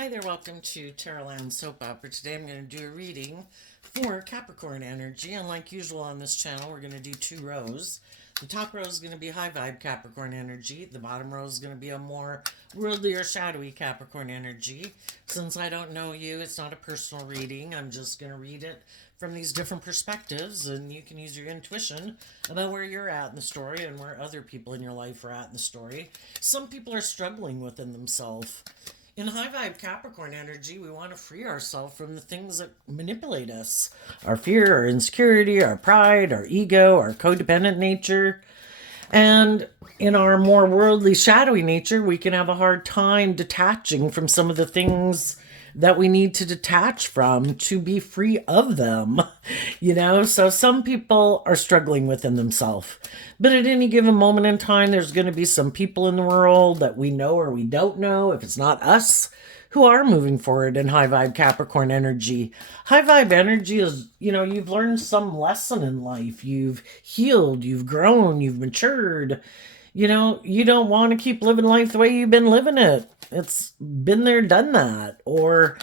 Hi there, welcome to Terraland Soap Opera. Today I'm going to do a reading for Capricorn energy. And like usual on this channel, we're going to do two rows. The top row is going to be high vibe Capricorn energy. The bottom row is going to be a more worldly or shadowy Capricorn energy. Since I don't know you, it's not a personal reading. I'm just going to read it from these different perspectives, and you can use your intuition about where you're at in the story and where other people in your life are at in the story. Some people are struggling within themselves. In high vibe Capricorn energy, we want to free ourselves from the things that manipulate us. Our fear, our insecurity, our pride, our ego, our codependent nature. And in our more worldly, shadowy nature, we can have a hard time detaching from some of the things that we need to detach from to be free of them. So some people are struggling within themselves. But at any given moment in time, there's going to be some people in the world that we know or we don't know, if it's not us, who are moving forward in high vibe Capricorn energy. High vibe energy is, you've learned some lesson in life. You've healed, you've grown, you've matured. You don't want to keep living life the way you've been living it. It's been there, done that. Or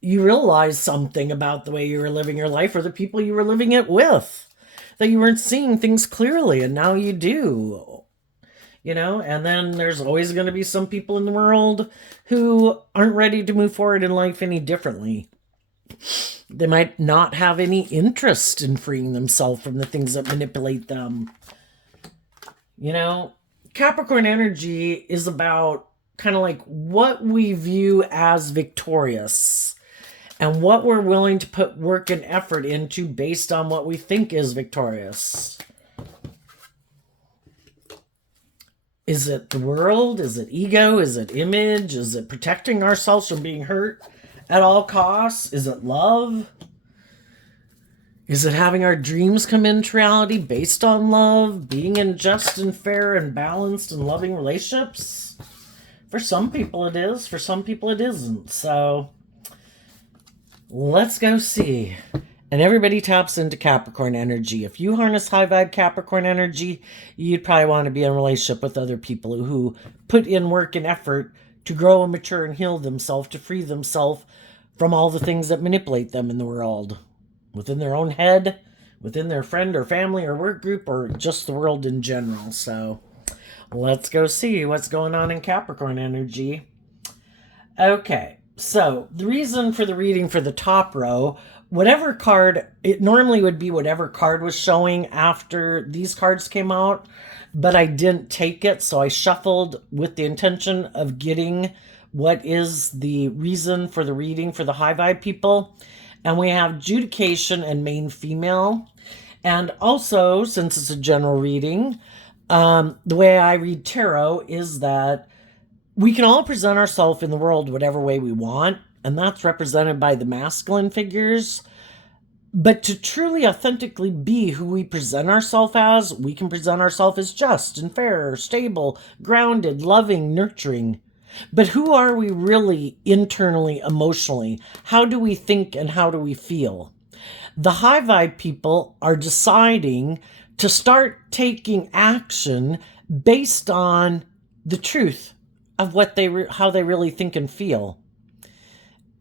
you realize something about the way you were living your life or the people you were living it with, that you weren't seeing things clearly, and now you do. And then there's always going to be some people in the world who aren't ready to move forward in life any differently. They might not have any interest in freeing themselves from the things that manipulate them. Capricorn energy is about kind of like what we view as victorious and what we're willing to put work and effort into based on what we think is victorious. Is it the world? Is it ego? Is it image? Is it protecting ourselves from being hurt at all costs? Is it love? Is it having our dreams come into reality based on love? Being in just and fair and balanced and loving relationships? For some people it is. For some people it isn't. So let's go see. And everybody taps into Capricorn energy. If you harness high vibe Capricorn energy, you'd probably want to be in a relationship with other people who put in work and effort to grow and mature and heal themselves, to free themselves from all the things that manipulate them in the world. Within their own head, within their friend or family or work group, or just the world in general. So let's go see what's going on in Capricorn energy. Okay, so the reason for the reading for the top row, whatever card, it normally would be whatever card was showing after these cards came out, but I didn't take it, so I shuffled with the intention of getting what is the reason for the reading for the high vibe people. And we have adjudication and main female. And also, since it's a general reading, the way I read tarot is that we can all present ourselves in the world whatever way we want, and that's represented by the masculine figures. But to truly authentically be who we present ourselves as, we can present ourselves as just and fair, stable, grounded, loving, nurturing. But who are we really internally, emotionally? How do we think and how do we feel? The high vibe people are deciding to start taking action based on the truth of what how they really think and feel.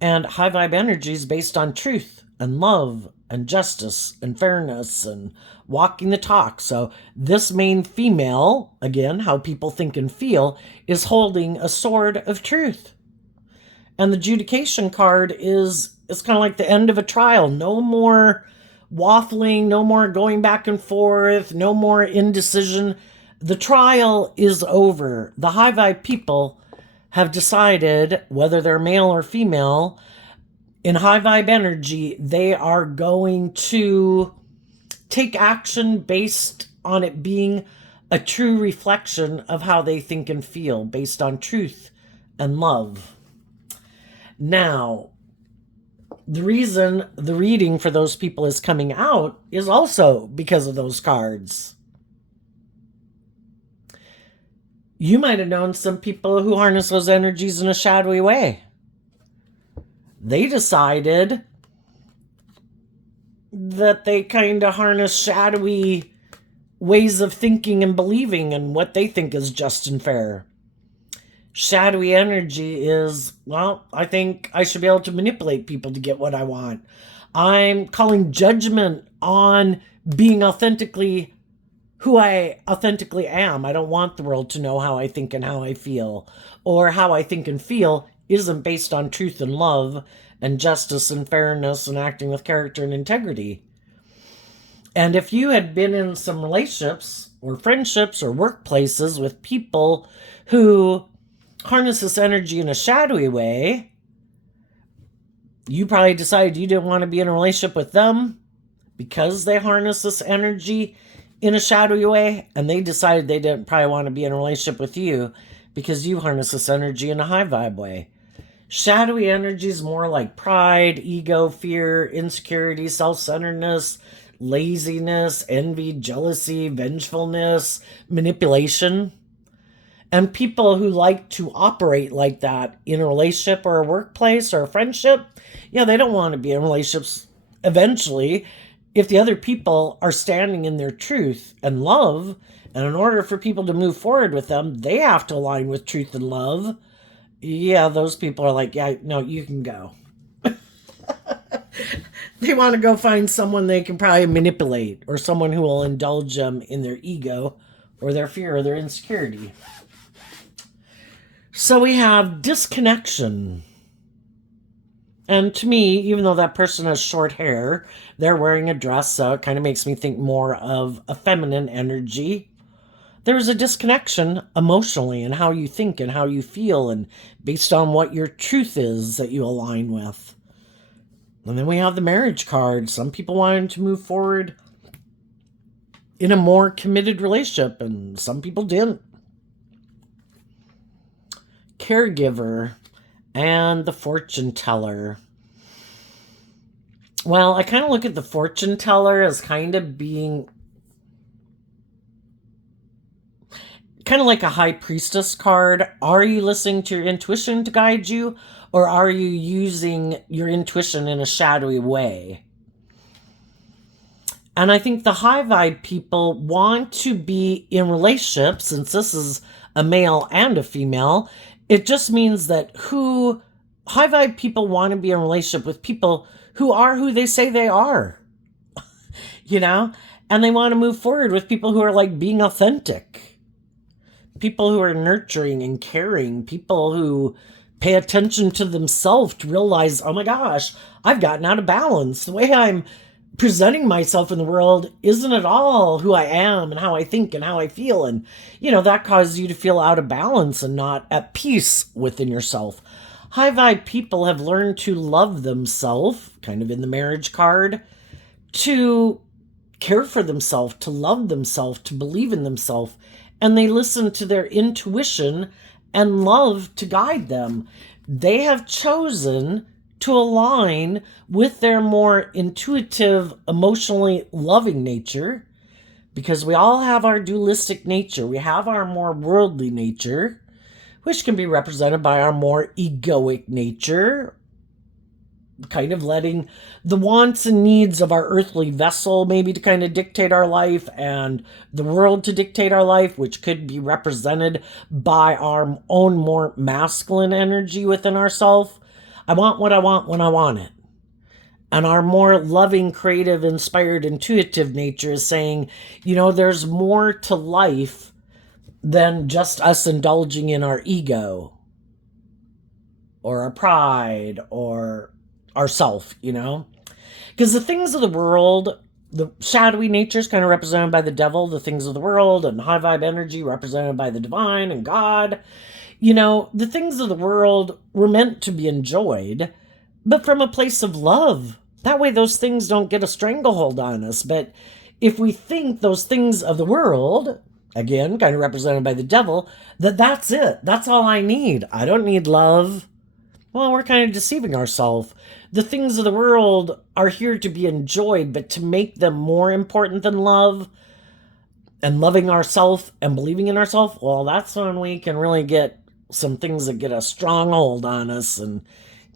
And high vibe energy is based on truth and love and justice and fairness and walking the talk. So this main female, again, how people think and feel, is holding a sword of truth. And the adjudication card is kind of like the end of a trial. No more waffling, no more going back and forth, no more indecision. The trial is over. The high vibe people have decided, whether they're male or female, in high vibe energy, they are going to take action based on it being a true reflection of how they think and feel, based on truth and love. Now, the reason the reading for those people is coming out is also because of those cards. You might have known some people who harness those energies in a shadowy way. They decided that they kind of harness shadowy ways of thinking and believing and what they think is just and fair. Shadowy energy is, well, I think I should be able to manipulate people to get what I want. I'm calling judgment on being authentically who I authentically am. I don't want the world to know how I think and how I feel, or how I think and feel isn't based on truth and love and justice and fairness and acting with character and integrity. And if you had been in some relationships or friendships or workplaces with people who harness this energy in a shadowy way, you probably decided you didn't want to be in a relationship with them because they harness this energy in a shadowy way, and they decided they didn't probably want to be in a relationship with you because you harness this energy in a high vibe way. Shadowy energy is more like pride, ego, fear, insecurity, self-centeredness, laziness, envy, jealousy, vengefulness, manipulation. And people who like to operate like that in a relationship or a workplace or a friendship, yeah, they don't want to be in relationships eventually if the other people are standing in their truth and love. And in order for people to move forward with them, they have to align with truth and love. Yeah, those people are like, yeah, no, you can go. They want to go find someone they can probably manipulate, or someone who will indulge them in their ego or their fear or their insecurity. So we have disconnection. And to me, even though that person has short hair, they're wearing a dress, so it kind of makes me think more of a feminine energy. There's a disconnection emotionally in how you think and how you feel, and based on what your truth is that you align with. And then we have the marriage card. Some people wanted to move forward in a more committed relationship, and some people didn't. Caregiver and the fortune teller. Well, I kind of look at the fortune teller as kind of being kind of like a high priestess card. Are you listening to your intuition to guide you, or are you using your intuition in a shadowy way? And I think the high vibe people want to be in relationships, since this is a male and a female. It just means that high vibe people want to be in a relationship with people who are who they say they are, you know? And they want to move forward with people who are like being authentic, people who are nurturing and caring, people who pay attention to themselves to realize, oh my gosh, I've gotten out of balance. The way I'm presenting myself in the world isn't at all who I am and how I think and how I feel. And, that causes you to feel out of balance and not at peace within yourself. High vibe people have learned to love themselves, kind of in the marriage card, to care for themselves, to love themselves, to believe in themselves. And they listen to their intuition and love to guide them. They have chosen to align with their more intuitive, emotionally loving nature, because we all have our dualistic nature. We have our more worldly nature, which can be represented by our more egoic nature, kind of letting the wants and needs of our earthly vessel maybe to kind of dictate our life, and the world to dictate our life, which could be represented by our own more masculine energy within ourselves. I want what I want when I want it. And our more loving, creative, inspired, intuitive nature is saying, there's more to life than just us indulging in our ego or our pride or ourself, because the things of the world, the shadowy nature is kind of represented by the devil, the things of the world, and high vibe energy represented by the divine and God. The things of the world were meant to be enjoyed, but from a place of love. That way those things don't get a stranglehold on us. But if we think those things of the world, again, kind of represented by the devil, that's it. That's all I need. I don't need love. Well, we're kind of deceiving ourselves. The things of the world are here to be enjoyed, but to make them more important than love and loving ourselves and believing in ourselves, well, that's when we can really get some things that get a strong hold on us and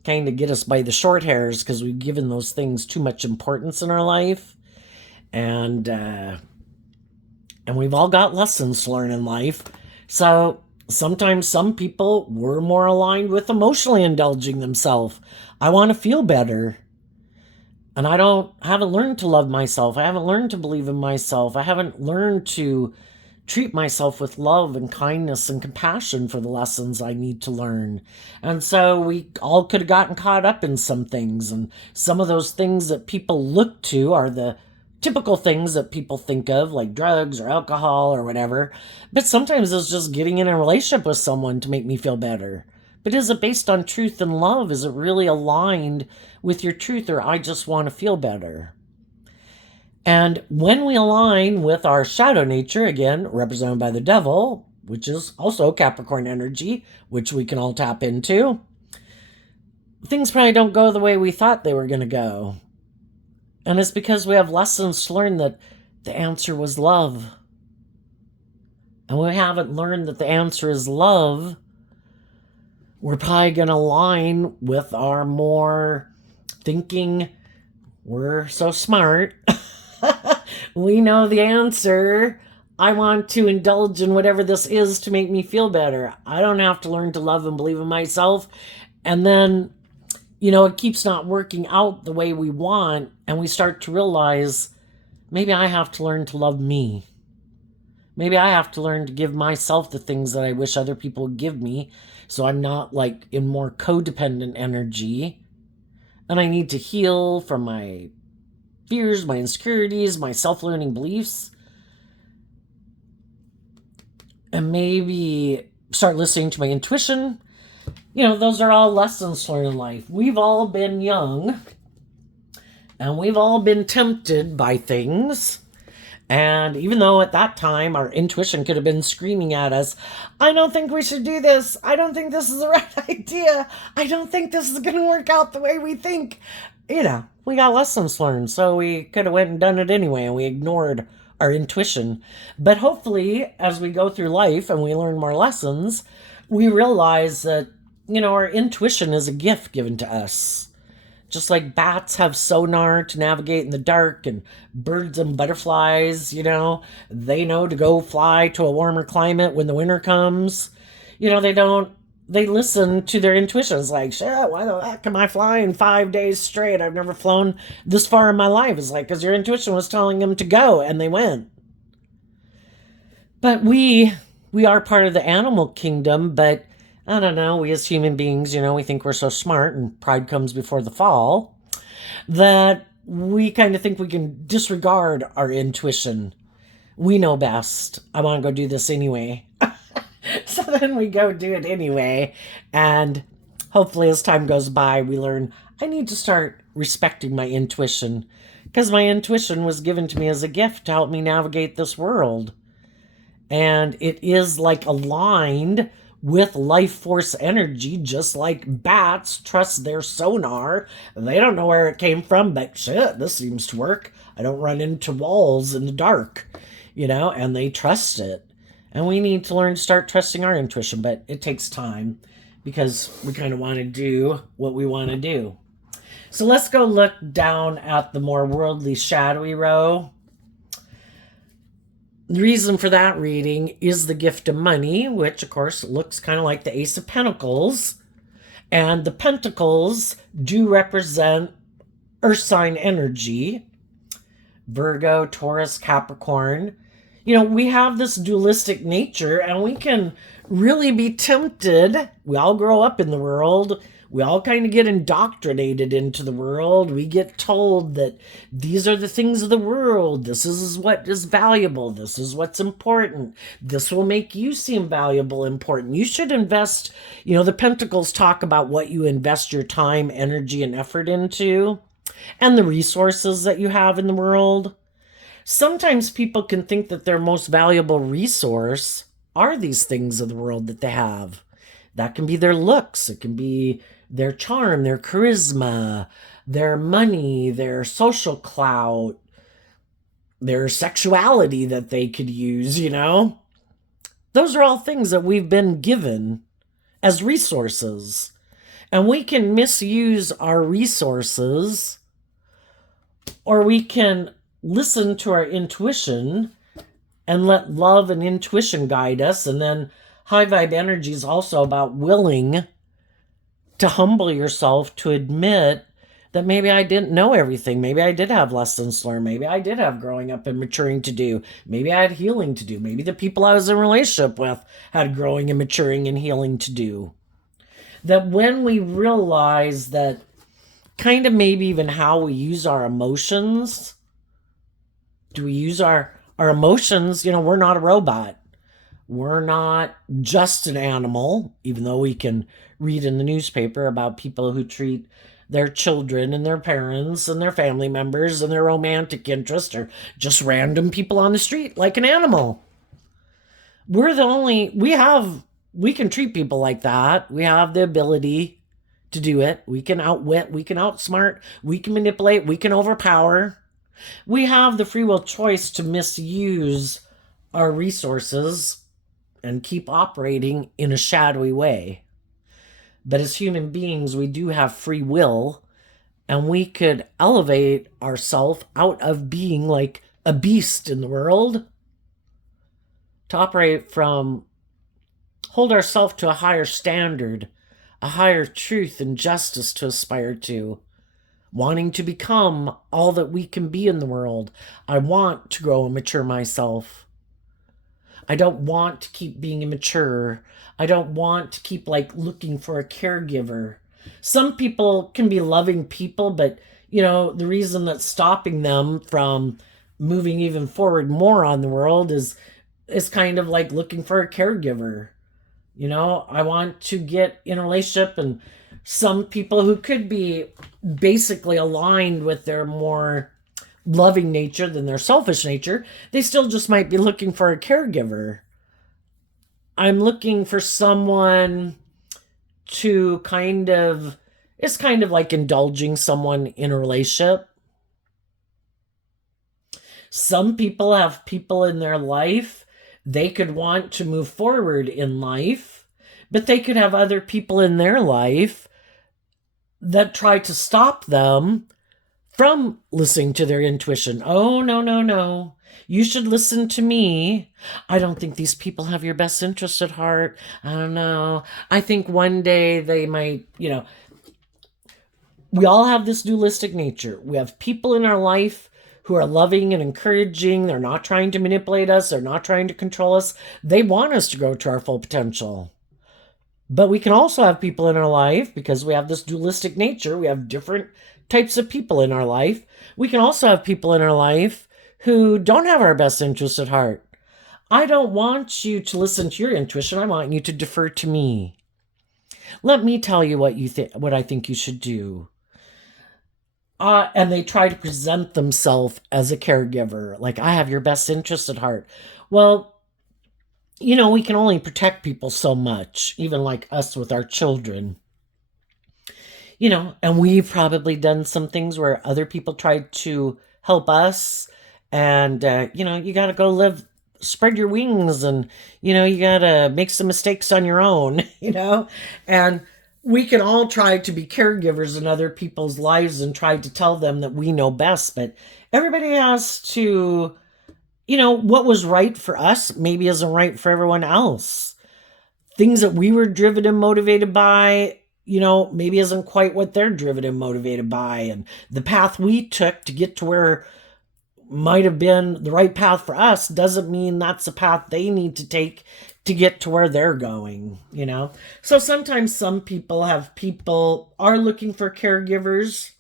kind of get us by the short hairs, because we've given those things too much importance in our life. And we've all got lessons to learn in life. So Sometimes some people were more aligned with emotionally indulging themselves. I want to feel better. And haven't learned to love myself. I haven't learned to believe in myself. I haven't learned to treat myself with love and kindness and compassion for the lessons I need to learn. And so we all could have gotten caught up in some things. And some of those things that people look to are the typical things that people think of, like drugs or alcohol or whatever. But sometimes it's just getting in a relationship with someone to make me feel better. But is it based on truth and love? Is it really aligned with your truth, or I just want to feel better? And when we align with our shadow nature, again, represented by the devil, which is also Capricorn energy, which we can all tap into, things probably don't go the way we thought they were going to go. And it's because we have lessons to learn that the answer was love. And we haven't learned that the answer is love, we're probably going to align with our more thinking, we're so smart. We know the answer. I want to indulge in whatever this is to make me feel better. I don't have to learn to love and believe in myself. And then, it keeps not working out the way we want. And we start to realize maybe I have to learn to love me. Maybe I have to learn to give myself the things that I wish other people would give me, so I'm not like in more codependent energy. And I need to heal from my fears, my insecurities, my self-learning beliefs. And maybe start listening to my intuition. Those are all lessons learned in life. We've all been young, and we've all been tempted by things. And even though at that time our intuition could have been screaming at us, I don't think we should do this. I don't think this is the right idea. I don't think this is going to work out the way we think. We got lessons learned, so we could have went and done it anyway, and we ignored our intuition. But hopefully, as we go through life and we learn more lessons, we realize that, our intuition is a gift given to us. Just like bats have sonar to navigate in the dark, and birds and butterflies, they know to go fly to a warmer climate when the winter comes. They listen to their intuitions, like, shit, why the heck am I flying 5 days straight? I've never flown this far in my life. It's like, because your intuition was telling them to go, and they went. But we are part of the animal kingdom, but I don't know, we as human beings, we think we're so smart, and pride comes before the fall, that we kind of think we can disregard our intuition. We know best. I want to go do this anyway. So then we go do it anyway. And hopefully as time goes by, we learn I need to start respecting my intuition, because my intuition was given to me as a gift to help me navigate this world. And it is like aligned with life force energy, just like bats trust their sonar. They don't know where it came from, but shit, this seems to work. I don't run into walls in the dark, and they trust it. And we need to learn to start trusting our intuition, but it takes time because we kind of want to do what we want to do. So let's go look down at the more worldly, shadowy row. The reason for that reading is the gift of money, which, of course, looks kind of like the Ace of Pentacles. And the Pentacles do represent Earth sign energy. Virgo, Taurus, Capricorn. We have this dualistic nature, and we can really be tempted. We all grow up in the world. We all kind of get indoctrinated into the world. We get told that these are the things of the world. This is what is valuable. This is what's important. This will make you seem valuable, important. You should invest. The Pentacles talk about what you invest your time, energy, and effort into, and the resources that you have in the world. Sometimes people can think that their most valuable resource are these things of the world that they have. That can be their looks. It can be their charm, their charisma, their money, their social clout, their sexuality that they could use, Those are all things that we've been given as resources. And we can misuse our resources, or we can listen to our intuition and let love and intuition guide us, and then High vibe energy is also about willing to humble yourself to admit that maybe I didn't know everything. Maybe I did have lessons learned. Maybe I did have growing up and maturing to do. Maybe I had healing to do. Maybe the people I was in a relationship with had growing and maturing and healing to do. That when we realize that kind of maybe even how we use our emotions, do we use our emotions? We're not a robot. We're not just an animal, even though we can read in the newspaper about people who treat their children and their parents and their family members and their romantic interest or just random people on the street like an animal. We can treat people like that. We have the ability to do it. We can outwit, we can outsmart, we can manipulate, we can overpower. We have the free will choice to misuse our resources and keep operating in a shadowy way. But as human beings, we do have free will, and we could elevate ourselves out of being like a beast in the world to hold ourselves to a higher standard, a higher truth and justice to aspire to, wanting to become all that we can be in the world. I want to grow and mature myself. I don't want to keep being immature. I don't want to keep looking for a caregiver. Some people can be loving people, but the reason that's stopping them from moving even forward more on the world is kind of like looking for a caregiver. I want to get in a relationship, and some people who could be basically aligned with their more loving nature than their selfish nature, they still just might be looking for a caregiver. I'm looking for someone to it's kind of like indulging someone in a relationship. Some people have people in their life, they could want to move forward in life, but they could have other people in their life that try to stop them from listening to their intuition. Oh, no, no, no. You should listen to me. I don't think these people have your best interest at heart. I don't know. I think one day they might, we all have this dualistic nature. We have people in our life who are loving and encouraging. They're not trying to manipulate us. They're not trying to control us. They want us to grow to our full potential. But we can also have people in our life, because we have this dualistic nature. We have different types of people in our life. We can also have people in our life who don't have our best interests at heart. I don't want you to listen to your intuition. I want you to defer to me. Let me tell you what I think you should do. And they try to present themselves as a caregiver, like, I have your best interest at heart. Well, we can only protect people so much, even like us with our children. And we've probably done some things where other people tried to help us. And, you got to go spread your wings, and, you got to make some mistakes on your own, And we can all try to be caregivers in other people's lives and try to tell them that we know best. But everybody has to, what was right for us maybe isn't right for everyone else. Things that we were driven and motivated by, maybe isn't quite what they're driven and motivated by. And the path we took to get to where might have been the right path for us doesn't mean that's the path they need to take to get to where they're going, So sometimes some people are looking for caregivers,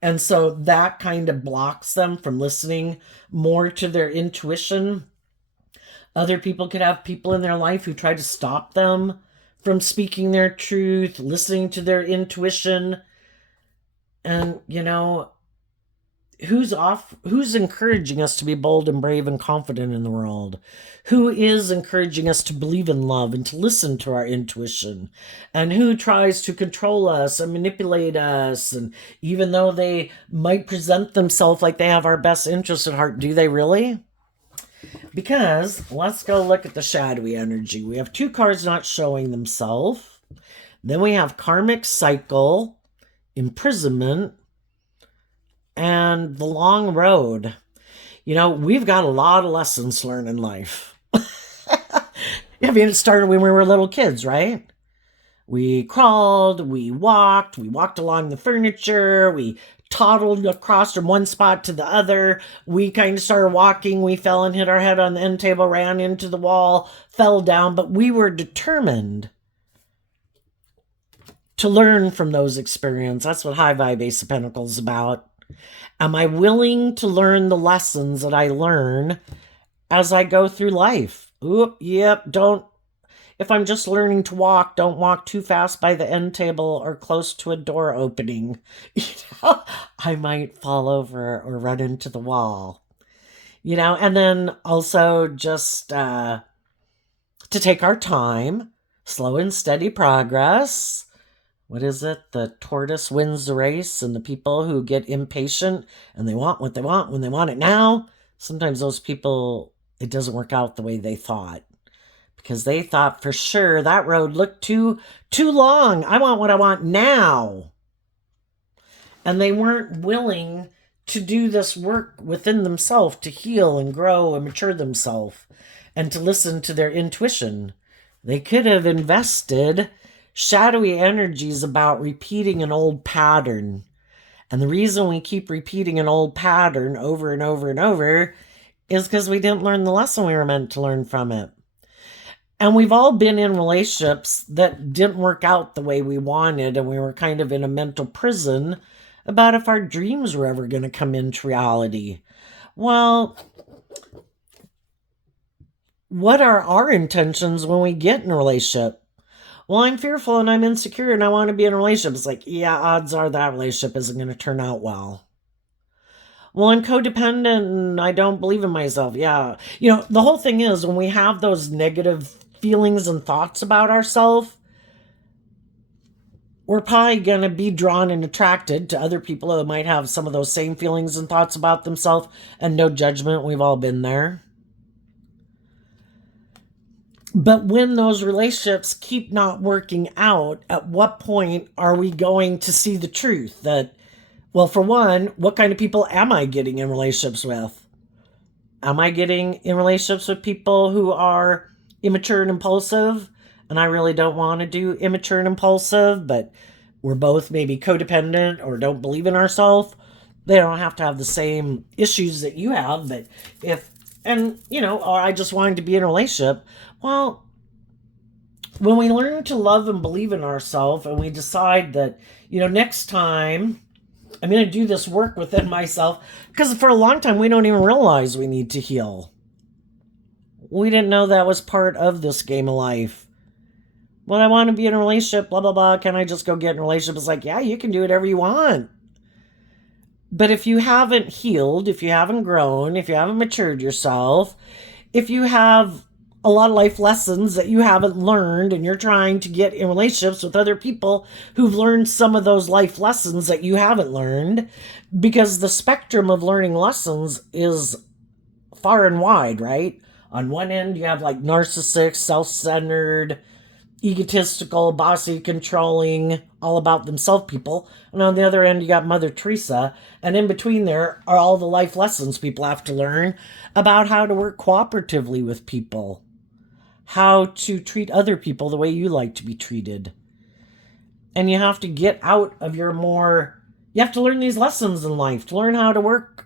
and so that kind of blocks them from listening more to their intuition. Other people could have people in their life who try to stop them from speaking their truth, listening to their intuition. And, who's encouraging us to be bold and brave and confident in the world? Who is encouraging us to believe in love and to listen to our intuition? And who tries to control us and manipulate us? And even though they might present themselves like they have our best interest at heart, do they really? Because let's go look at the shadowy energy. We have 2 cards not showing themselves. Then we have karmic cycle, imprisonment, and the long road. We've got a lot of lessons learned in life. I mean, it started when we were little kids, right? We crawled, we walked along the furniture, we toddled across from one spot to the other. We kind of started walking, we fell and hit our head on the end table, ran into the wall, fell down, but we were determined to learn from those experiences. That's what High Vibe Ace of Pentacles is about. Am I willing to learn the lessons that I learn as I go through life? Oop, yep, don't. If I'm just learning to walk, don't walk too fast by the end table or close to a door opening. I might fall over or run into the wall. And then also just to take our time, slow and steady progress. What is it? The tortoise wins the race, and the people who get impatient and they want what they want when they want it now, sometimes those people, it doesn't work out the way they thought. Because they thought for sure that road looked too long. I want what I want now. And they weren't willing to do this work within themselves to heal and grow and mature themselves and to listen to their intuition. They could have invested shadowy energies about repeating an old pattern. And the reason we keep repeating an old pattern over and over and over is because we didn't learn the lesson we were meant to learn from it. And we've all been in relationships that didn't work out the way we wanted, and we were kind of in a mental prison about if our dreams were ever going to come into reality. Well, what are our intentions when we get in a relationship? Well, I'm fearful and I'm insecure and I want to be in a relationship. It's like, yeah, odds are that relationship isn't going to turn out well. Well, I'm codependent and I don't believe in myself. Yeah. The whole thing is when we have those negative feelings and thoughts about ourselves, we're probably going to be drawn and attracted to other people who might have some of those same feelings and thoughts about themselves, and no judgment. We've all been there. But when those relationships keep not working out, at what point are we going to see the truth that, well, for one, what kind of people am I getting in relationships with? Am I getting in relationships with people who are immature and impulsive? And I really don't want to do immature and impulsive, but we're both maybe codependent or don't believe in ourselves. They don't have to have the same issues that you have, but or I just wanted to be in a relationship. Well, when we learn to love and believe in ourselves and we decide that, next time I'm going to do this work within myself, because for a long time we don't even realize we need to heal. We didn't know that was part of this game of life. Well, I want to be in a relationship, blah, blah, blah. Can I just go get in a relationship? It's like, yeah, you can do whatever you want. But if you haven't healed, if you haven't grown, if you haven't matured yourself, if you have a lot of life lessons that you haven't learned and you're trying to get in relationships with other people who've learned some of those life lessons that you haven't learned, because the spectrum of learning lessons is far and wide, right? On one end, you have like narcissistic, self-centered, egotistical, bossy, controlling, all about themselves people. And on the other end, you got Mother Teresa. And in between there are all the life lessons people have to learn about how to work cooperatively with people, how to treat other people the way you like to be treated. And you have to get out of you have to learn these lessons in life to learn how to work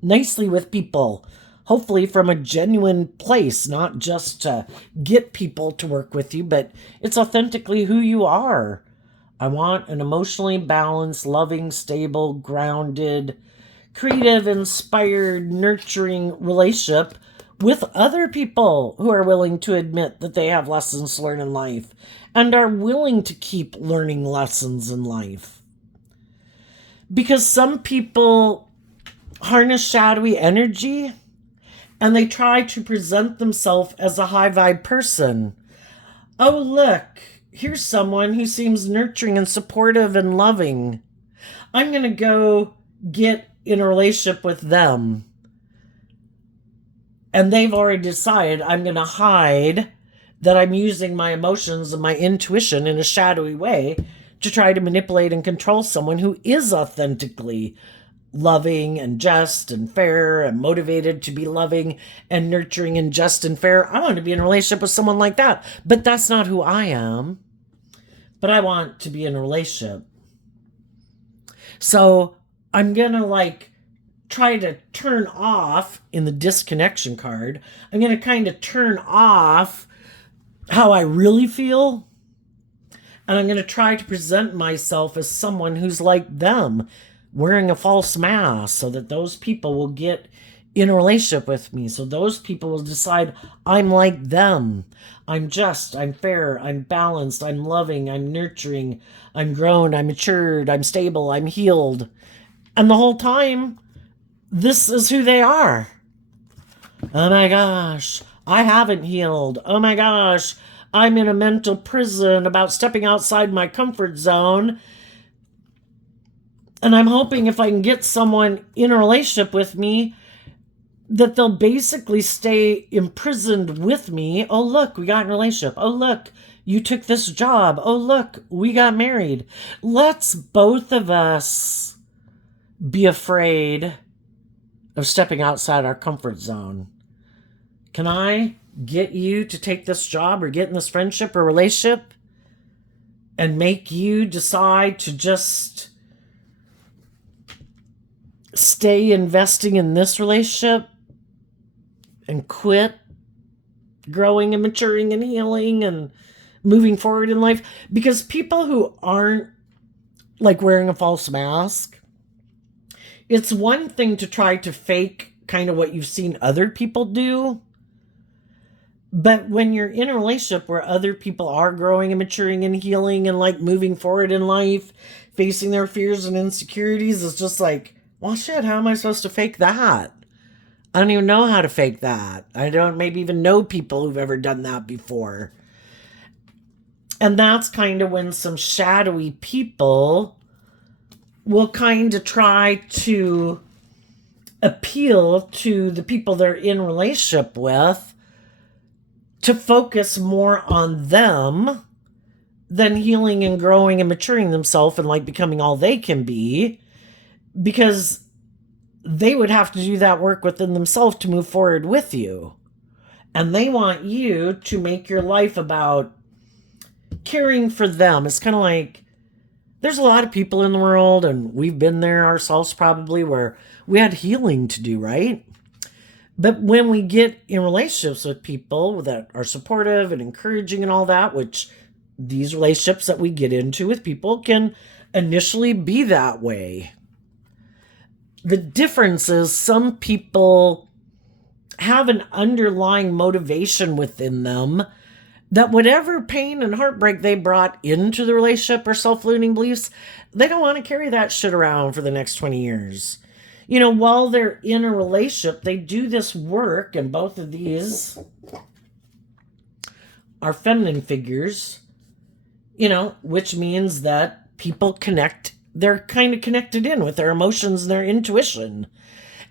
nicely with people. Hopefully from a genuine place, not just to get people to work with you, but it's authentically who you are. I want an emotionally balanced, loving, stable, grounded, creative, inspired, nurturing relationship with other people who are willing to admit that they have lessons to learn in life and are willing to keep learning lessons in life. Because some people harness shadowy energy and they try to present themselves as a high vibe person. Oh, look, here's someone who seems nurturing and supportive and loving. I'm going to go get in a relationship with them. And they've already decided I'm going to hide that I'm using my emotions and my intuition in a shadowy way to try to manipulate and control someone who is authentically loving and just and fair and motivated to be loving and nurturing and just and fair. I want to be in a relationship with someone like that. But that's not who I am. But I want to be in a relationship. So I'm going to try to turn off in the disconnection card. I'm going to kind of turn off how I really feel. And I'm going to try to present myself as someone who's like them, wearing a false mask, so that those people will get in a relationship with me. So those people will decide I'm like them. I'm just, I'm fair, I'm balanced, I'm loving, I'm nurturing, I'm grown, I'm matured, I'm stable, I'm healed. And the whole time, this is who they are. Oh my gosh, I haven't healed. Oh my gosh, I'm in a mental prison about stepping outside my comfort zone. And I'm hoping if I can get someone in a relationship with me, that they'll basically stay imprisoned with me. Oh, look, we got in a relationship. Oh, look, you took this job. Oh, look, we got married. Let's both of us be afraid of stepping outside our comfort zone. Can I get you to take this job or get in this friendship or relationship and make you decide to just stay investing in this relationship and quit growing and maturing and healing and moving forward in life? Because people who aren't wearing a false mask, it's one thing to try to fake kind of what you've seen other people do. But when you're in a relationship where other people are growing and maturing and healing and moving forward in life, facing their fears and insecurities, it's just well, shit, how am I supposed to fake that? I don't even know how to fake that. I don't maybe even know people who've ever done that before. And that's kind of when some shadowy people will kind of try to appeal to the people they're in relationship with to focus more on them than healing and growing and maturing themselves and becoming all they can be, because they would have to do that work within themselves to move forward with you. And they want you to make your life about caring for them. It's kind of there's a lot of people in the world, and we've been there ourselves probably, where we had healing to do, right? But when we get in relationships with people that are supportive and encouraging and all that, which these relationships that we get into with people can initially be that way. The difference is some people have an underlying motivation within them that whatever pain and heartbreak they brought into the relationship or self-limiting beliefs, they don't want to carry that shit around for the next 20 years. While they're in a relationship, they do this work, and both of these are feminine figures, which means that people connect. They're kind of connected in with their emotions and their intuition.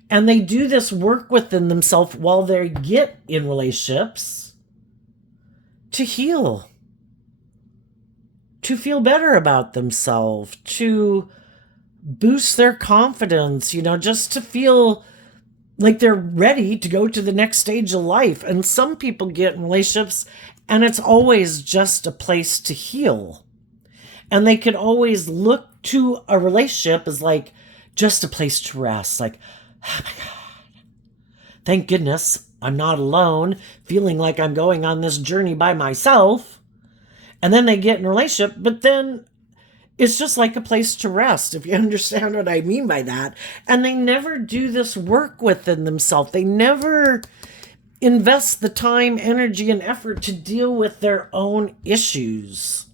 And they do this work within themselves while they get in relationships to heal, to feel better about themselves, to boost their confidence, just to feel like they're ready to go to the next stage of life. And some people get in relationships and it's always just a place to heal. And they could always look to a relationship as just a place to rest. Oh my God, thank goodness I'm not alone, feeling like I'm going on this journey by myself. And then they get in a relationship, but then it's just like a place to rest, if you understand what I mean by that. And they never do this work within themselves. They never invest the time, energy, and effort to deal with their own issues.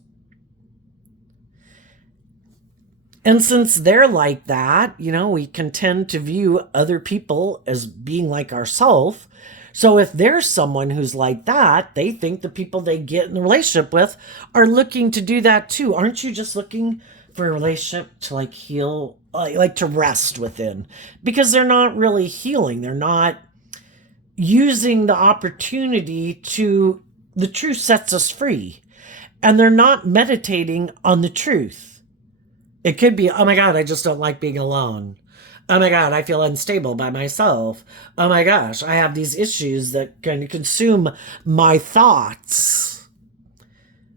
And since they're like that, we can tend to view other people as being like ourselves. So if there's someone who's like that, they think the people they get in a relationship with are looking to do that too. Aren't you just looking for a relationship to heal, to rest within? Because they're not really healing. They're not using the opportunity to, the truth sets us free. And they're not meditating on the truth. It could be, oh my God, I just don't like being alone. Oh my God, I feel unstable by myself. Oh my gosh, I have these issues that can consume my thoughts.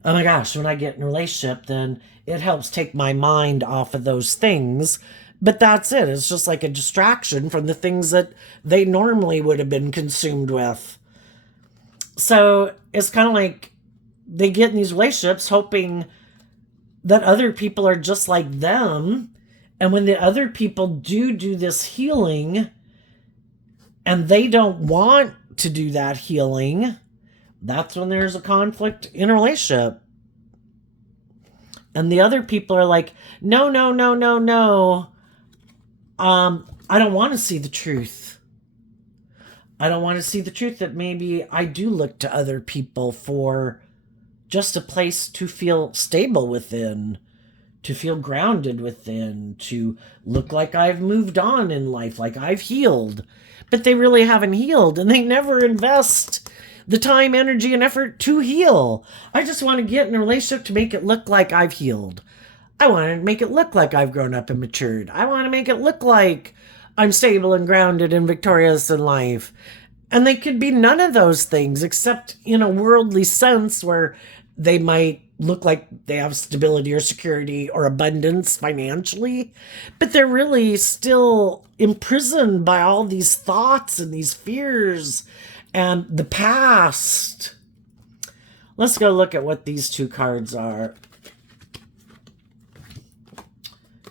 Oh my gosh, when I get in a relationship, then it helps take my mind off of those things. But that's it. It's just like a distraction from the things that they normally would have been consumed with. So it's kind of like they get in these relationships hoping that other people are just like them. And when the other people do this healing and they don't want to do that healing, that's when there's a conflict in a relationship. And the other people are like, no, no, no, no, no. I don't want to see the truth. I don't want to see the truth that maybe I do look to other people for just a place to feel stable within, to feel grounded within, to look like I've moved on in life, like I've healed. But they really haven't healed, and they never invest the time, energy, and effort to heal. I just want to get in a relationship to make it look like I've healed. I want to make it look like I've grown up and matured. I want to make it look like I'm stable and grounded and victorious in life. And they could be none of those things except in a worldly sense where they might look like they have stability or security or abundance financially, but they're really still imprisoned by all these thoughts and these fears and the past. Let's go look at what these two cards are.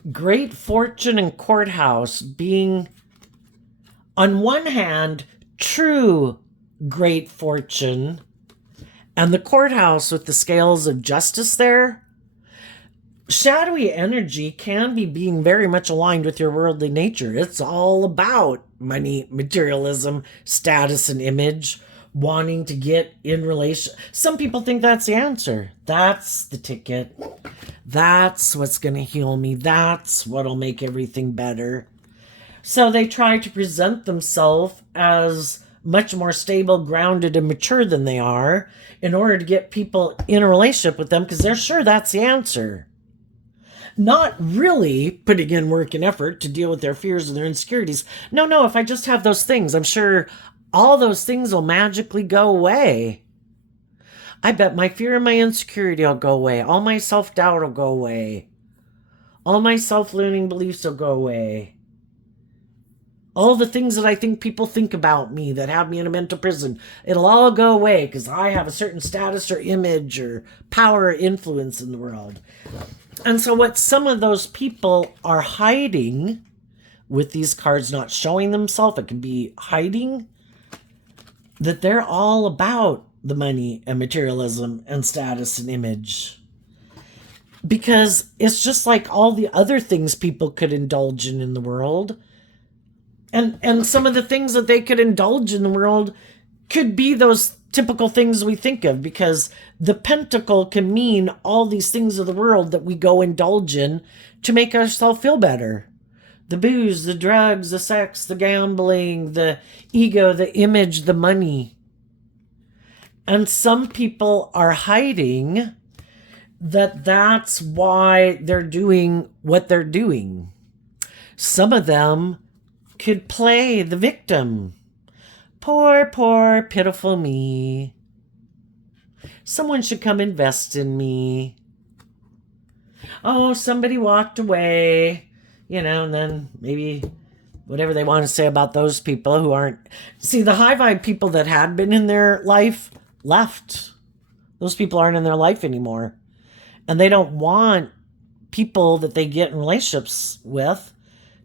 Great fortune and courthouse being, on one hand, true great fortune, and the courthouse with the scales of justice there. Shadowy energy can be being very much aligned with your worldly nature. It's all about money, materialism, status, and image, wanting to get in relation. Some people think that's the answer. That's the ticket. That's what's going to heal me. That's what'll make everything better. So they try to present themselves as much more stable, grounded, and mature than they are in order to get people in a relationship with them because they're sure that's the answer. Not really putting in work and effort to deal with their fears and their insecurities. No, if I just have those things, I'm sure all those things will magically go away. I bet my fear and my insecurity will go away. All my self-doubt will go away. All my self-limiting beliefs will go away. All the things that I think people think about me that have me in a mental prison, it'll all go away because I have a certain status or image or power or influence in the world. And so what some of those people are hiding with these cards not showing themselves, it can be hiding that they're all about the money and materialism and status and image. Because it's just like all the other things people could indulge in the world. And some of the things that they could indulge in the world could be those typical things we think of, because the pentacle can mean all these things of the world that we go indulge in to make ourselves feel better. The booze, the drugs, the sex, the gambling, the ego, the image, the money. And some people are hiding that that's why they're doing what they're doing. Some of them could play the victim. Poor, poor, pitiful me. Someone should come invest in me. Oh, somebody walked away. And then maybe whatever they want to say about those people who aren't. See, the high vibe people that had been in their life left. Those people aren't in their life anymore. And they don't want people that they get in relationships with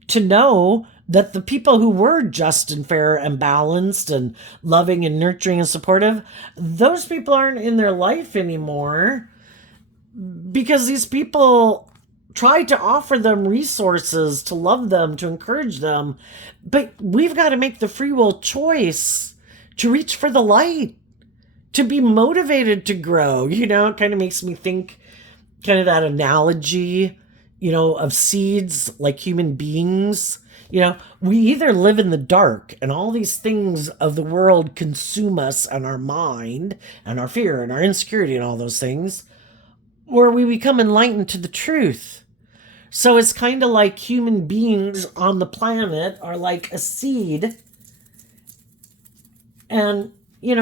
to know that the people who were just and fair and balanced and loving and nurturing and supportive, those people aren't in their life anymore because these people tried to offer them resources, to love them, to encourage them. But we've got to make the free will choice to reach for the light, to be motivated to grow. It kind of makes me think kind of that analogy, of seeds like human beings. We either live in the dark and all these things of the world consume us and our mind and our fear and our insecurity and all those things, or we become enlightened to the truth. So it's kind of like human beings on the planet are like a seed. And,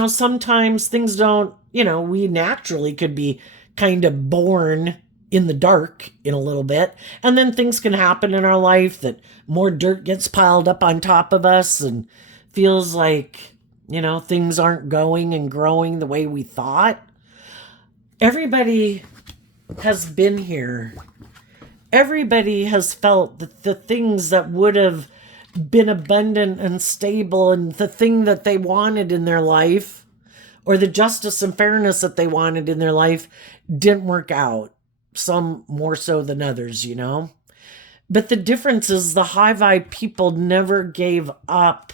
sometimes things don't, we naturally could be kind of born in the dark in a little bit. And then things can happen in our life that more dirt gets piled up on top of us and feels like, things aren't going and growing the way we thought. Everybody has been here. Everybody has felt that the things that would have been abundant and stable and the thing that they wanted in their life, or the justice and fairness that they wanted in their life, didn't work out. Some more so than others, But the difference is the high vibe people never gave up.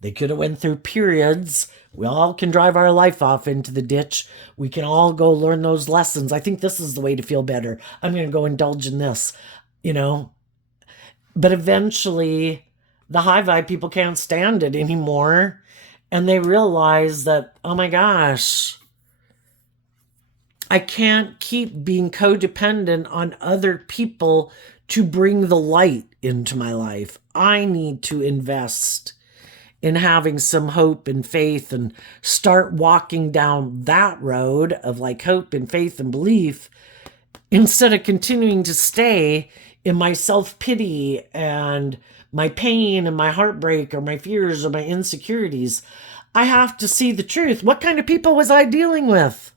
They could have went through periods. We all can drive our life off into the ditch. We can all go learn those lessons. I think this is the way to feel better. I'm going to go indulge in this, But eventually, the high vibe people can't stand it anymore. And they realize that, oh my gosh, I can't keep being codependent on other people to bring the light into my life. I need to invest in having some hope and faith and start walking down that road of like hope and faith and belief instead of continuing to stay in my self-pity and my pain and my heartbreak or my fears or my insecurities. I have to see the truth. What kind of people was I dealing with?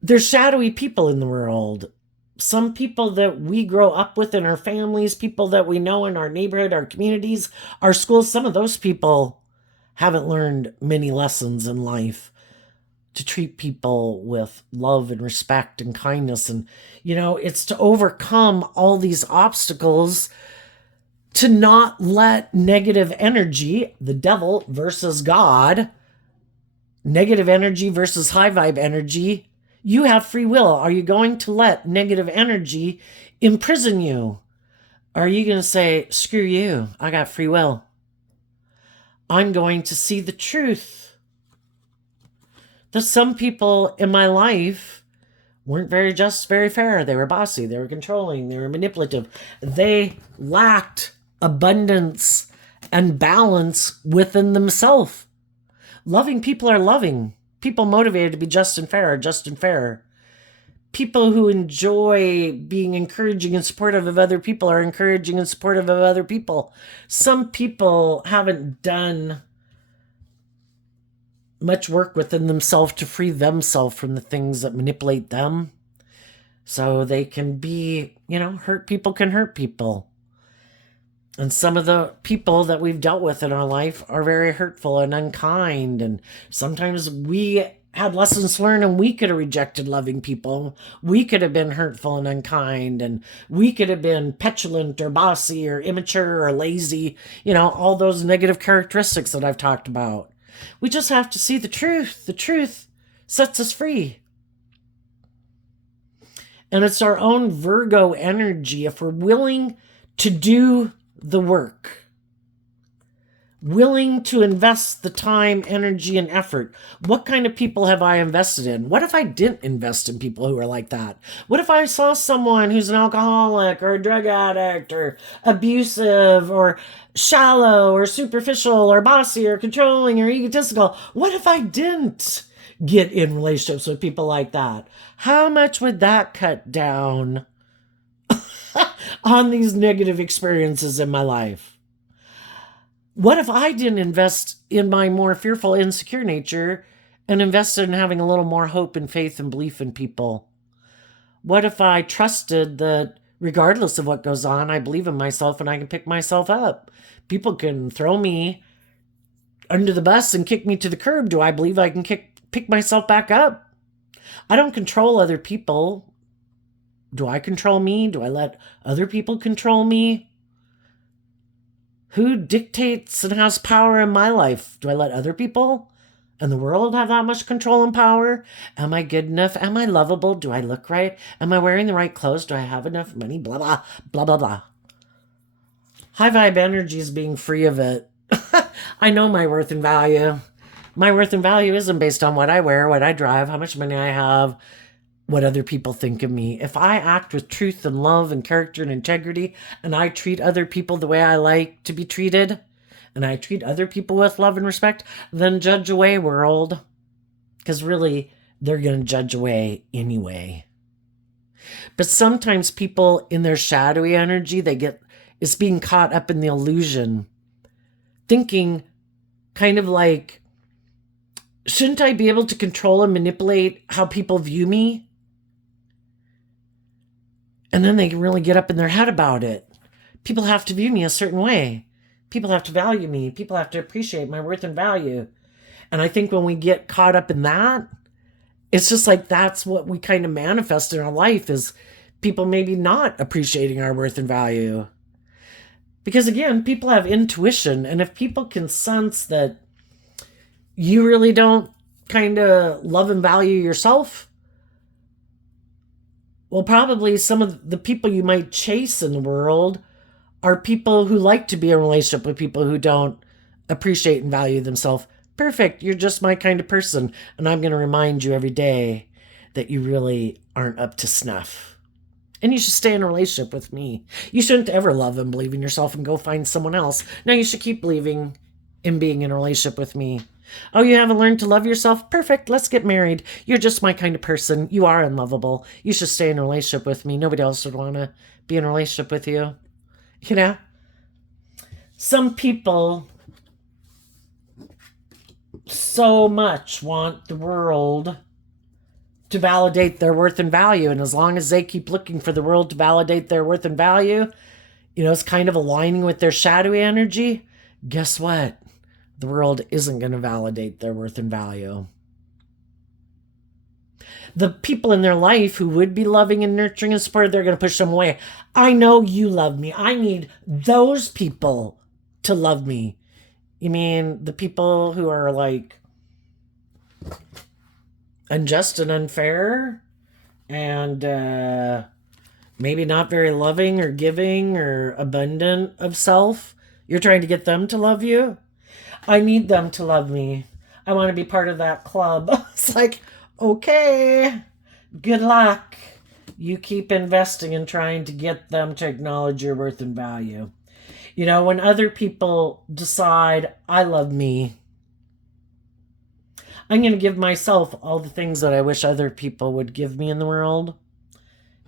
There's shadowy people in the world. Some people that we grow up with in our families, people that we know in our neighborhood, our communities, our schools, some of those people haven't learned many lessons in life to treat people with love and respect and kindness. And, it's to overcome all these obstacles, to not let negative energy, the devil versus God, negative energy versus high vibe energy. You have free will. Are you going to let negative energy imprison you? Or are you going to say, screw you, I got free will. I'm going to see the truth. There's some people in my life weren't very just, very fair. They were bossy, they were controlling, they were manipulative. They lacked abundance and balance within themselves. Loving people are loving. People motivated to be just and fair are just and fair. People who enjoy being encouraging and supportive of other people are encouraging and supportive of other people. Some people haven't done much work within themselves to free themselves from the things that manipulate them. So they can be, hurt people can hurt people. And some of the people that we've dealt with in our life are very hurtful and unkind. And sometimes we had lessons learned and we could have rejected loving people. We could have been hurtful and unkind. And we could have been petulant or bossy or immature or lazy. All those negative characteristics that I've talked about. We just have to see the truth. The truth sets us free. And it's our own Virgo energy. If we're willing to do the work, willing to invest the time, energy, and effort. What kind of people have I invested in? What if I didn't invest in people who are like that? What if I saw someone who's an alcoholic or a drug addict or abusive or shallow or superficial or bossy or controlling or egotistical? What if I didn't get in relationships with people like that? How much would that cut down on these negative experiences in my life? What if I didn't invest in my more fearful, insecure nature and invested in having a little more hope and faith and belief in people? What if I trusted that regardless of what goes on, I believe in myself and I can pick myself up? People can throw me under the bus and kick me to the curb. Do I believe I can pick myself back up? I don't control other people. Do I control me? Do I let other people control me? Who dictates and has power in my life? Do I let other people and the world have that much control and power? Am I good enough? Am I lovable? Do I look right? Am I wearing the right clothes? Do I have enough money? Blah, blah, blah, blah, blah. High vibe energy is being free of it. I know my worth and value. My worth and value isn't based on what I wear, what I drive, how much money I have. what other people think of me. If I act with truth and love and character and integrity, and I treat other people the way I like to be treated, and I treat other people with love and respect, then judge away, world. Because really, they're going to judge away anyway. But sometimes people in their shadowy energy, it's being caught up in the illusion, thinking kind of like, shouldn't I be able to control and manipulate how people view me? And then they really get up in their head about it. People have to view me a certain way. People have to value me. People have to appreciate my worth and value. And I think when we get caught up in that, it's just like that's what we kind of manifest in our life, is people maybe not appreciating our worth and value. Because again, people have intuition. And if people can sense that you really don't kind of love and value yourself, well, probably some of the people you might chase in the world are people who like to be in a relationship with people who don't appreciate and value themselves. Perfect. You're just my kind of person. And I'm going to remind you every day that you really aren't up to snuff. And you should stay in a relationship with me. You shouldn't ever love and believe in yourself and go find someone else. No, you should keep believing in being in a relationship with me. Oh, you haven't learned to love yourself? Perfect. Let's get married. You're just my kind of person. You are unlovable. You should stay in a relationship with me. Nobody else would want to be in a relationship with you. You know? Some people so much want the world to validate their worth and value. And as long as they keep looking for the world to validate their worth and value, it's kind of aligning with their shadowy energy. Guess what? The world isn't going to validate their worth and value. The people in their life who would be loving and nurturing and supportive, they're going to push them away. I know you love me. I need those people to love me. You mean the people who are like unjust and unfair and maybe not very loving or giving or abundant of self? You're trying to get them to love you? I need them to love me. I want to be part of that club. It's like, okay, good luck. You keep investing in trying to get them to acknowledge your worth and value. When other people decide I love me, I'm going to give myself all the things that I wish other people would give me in the world.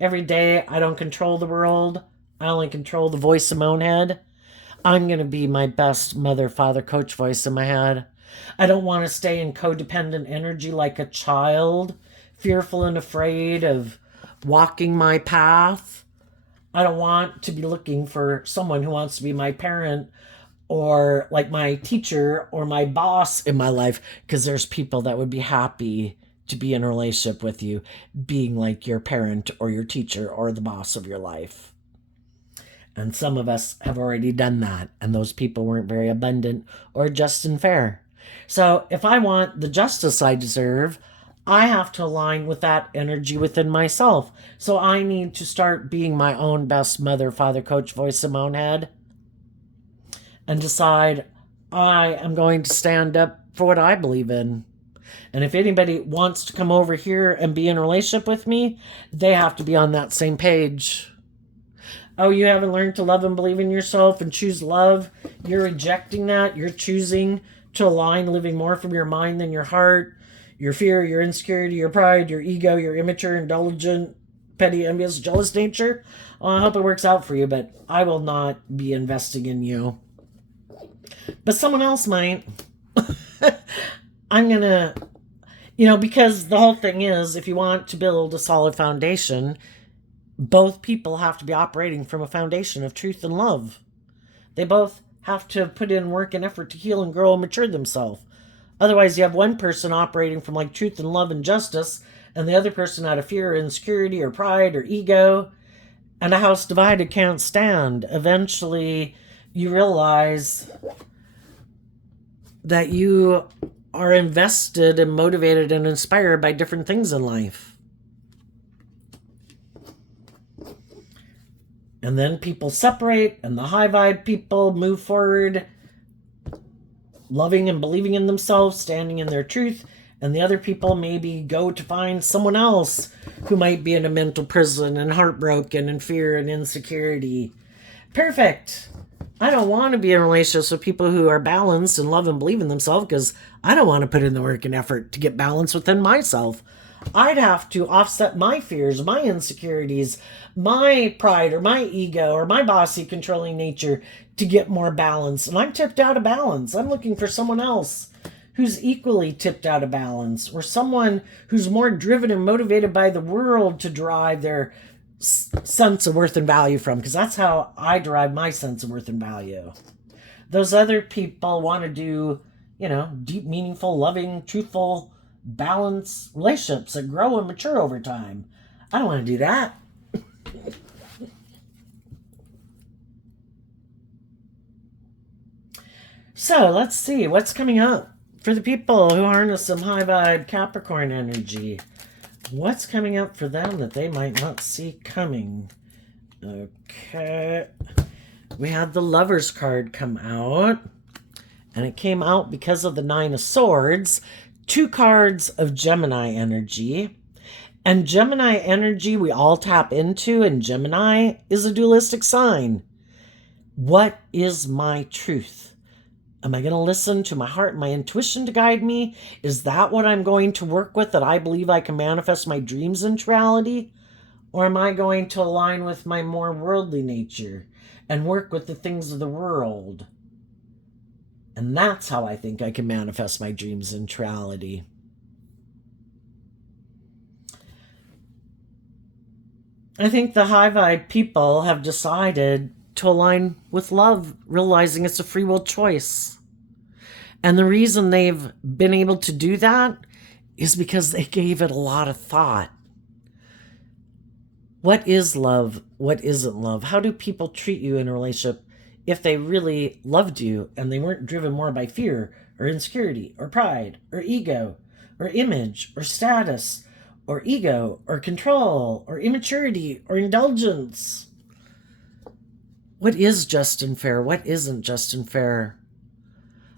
Every day, I don't control the world. I only control the voice in my own head. I'm going to be my best mother, father, coach voice in my head. I don't want to stay in codependent energy like a child, fearful and afraid of walking my path. I don't want to be looking for someone who wants to be my parent or like my teacher or my boss in my life, because there's people that would be happy to be in a relationship with you, being like your parent or your teacher or the boss of your life. And some of us have already done that, and those people weren't very abundant or just and fair. So if I want the justice I deserve, I have to align with that energy within myself. So I need to start being my own best mother, father, coach, voice in my own head, and decide I am going to stand up for what I believe in. And if anybody wants to come over here and be in a relationship with me, they have to be on that same page. Oh, you haven't learned to love and believe in yourself and choose love. You're rejecting that. You're choosing to align living more from your mind than your heart. Your fear, your insecurity, your pride, your ego, your immature, indulgent, petty, envious, jealous nature. Well, I hope it works out for you, but I will not be investing in you. But someone else might. I'm going to, because the whole thing is, if you want to build a solid foundation, both people have to be operating from a foundation of truth and love. They both have to put in work and effort to heal and grow and mature themselves. Otherwise, you have one person operating from like truth and love and justice, and the other person out of fear or insecurity or pride or ego. And a house divided can't stand. Eventually, you realize that you are invested and motivated and inspired by different things in life. And then people separate, and the high vibe people move forward, loving and believing in themselves, standing in their truth, And the other people maybe go to find someone else who might be in a mental prison and heartbroken and fear and insecurity. Perfect. I don't want to be in relationships with people who are balanced and love and believe in themselves, because I don't want to put in the work and effort to get balance within myself. I'd have to offset my fears, my insecurities, my pride or my ego or my bossy controlling nature to get more balance. And I'm tipped out of balance. I'm looking for someone else who's equally tipped out of balance, or someone who's more driven and motivated by the world to derive their sense of worth and value from, because that's how I derive my sense of worth and value. Those other people want to do, deep, meaningful, loving, truthful, balanced relationships that grow and mature over time. I don't want to do that. So let's see what's coming up for the people who harness some high vibe Capricorn energy. What's coming up for them that they might not see coming? Okay. We had the Lover's card come out. And it came out because of the Nine of Swords. 2 cards of Gemini energy. And Gemini energy we all tap into. And Gemini is a dualistic sign. What is my truth? Am I going to listen to my heart and my intuition to guide me? Is that what I'm going to work with, that I believe I can manifest my dreams into reality? Or am I going to align with my more worldly nature and work with the things of the world? And that's how I think I can manifest my dreams into reality. I think the high vibe people have decided to align with love, realizing it's a free will choice. And the reason they've been able to do that is because they gave it a lot of thought. What is love? What isn't love? How do people treat you in a relationship if they really loved you and they weren't driven more by fear or insecurity or pride or ego or image or status or ego or control or immaturity or indulgence? What is just and fair? What isn't just and fair?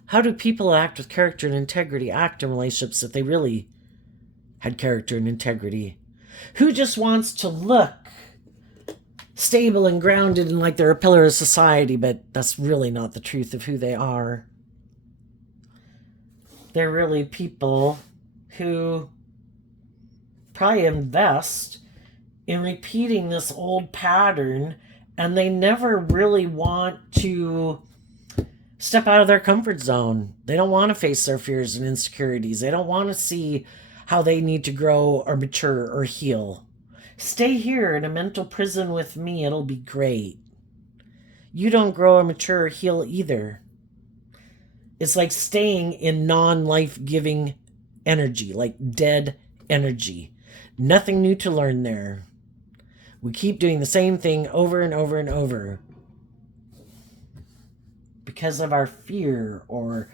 How do people act with character and integrity act in relationships if they really had character and integrity? Who just wants to look stable and grounded and like they're a pillar of society, but that's really not the truth of who they are? They're really people who probably invest in repeating this old pattern, and they never really want to step out of their comfort zone. They don't want to face their fears and insecurities. They don't want to see how they need to grow or mature or heal. Stay here in a mental prison with me. It'll be great. You don't grow or mature or heal either. It's like staying in non-life-giving energy, like dead energy. Nothing new to learn there. We keep doing the same thing over and over and over because of our fear, or,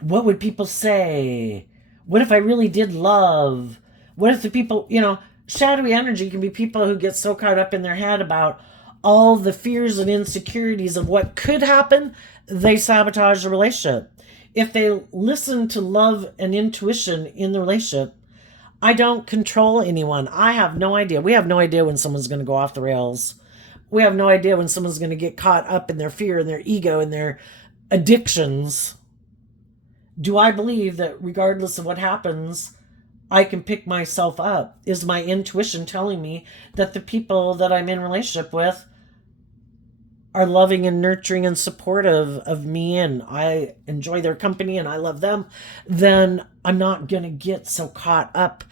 what would people say? What if I really did love? What if the people, shadowy energy can be people who get so caught up in their head about all the fears and insecurities of what could happen, they sabotage the relationship. If they listen to love and intuition in the relationship, I don't control anyone. I have no idea. We have no idea when someone's going to go off the rails. We have no idea when someone's going to get caught up in their fear and their ego and their addictions. Do I believe that regardless of what happens, I can pick myself up? Is my intuition telling me that the people that I'm in relationship with are loving and nurturing and supportive of me, and I enjoy their company and I love them? Then I'm not going to get so caught up.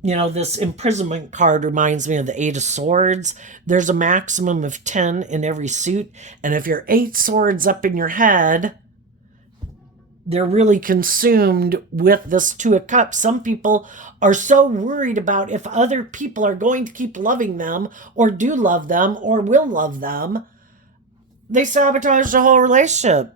This imprisonment card reminds me of the 8 of Swords. There's a maximum of 10 in every suit. And if you're 8 swords up in your head, they're really consumed with this 2 of Cups. Some people are so worried about if other people are going to keep loving them or do love them or will love them, they sabotage the whole relationship.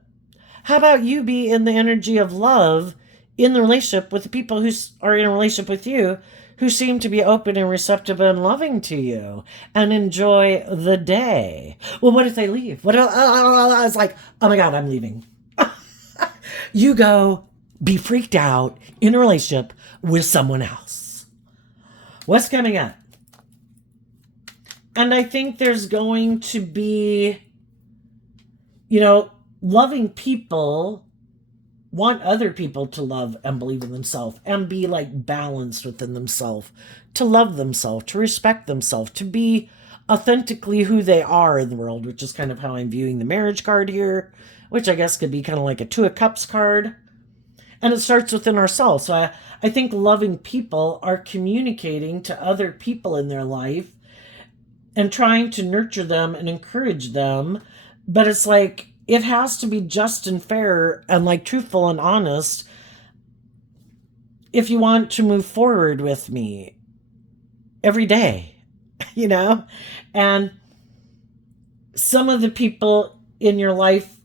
How about you be in the energy of love in the relationship with the people who are in a relationship with you, who seem to be open and receptive and loving to you, and enjoy the day? Well, what if they leave? I was like, oh my God, I'm leaving. you go be freaked out in a relationship with someone else. What's coming up? And I think there's going to be, loving people want other people to love and believe in themselves and be like balanced within themselves, to love themselves, to respect themselves, to be authentically who they are in the world, which is kind of how I'm viewing the marriage card here, which I guess could be kind of like a Two of Cups card. And it starts within ourselves. So I think loving people are communicating to other people in their life and trying to nurture them and encourage them. But it's like, it has to be just and fair and like truthful and honest if you want to move forward with me every day, And some of the people in your life,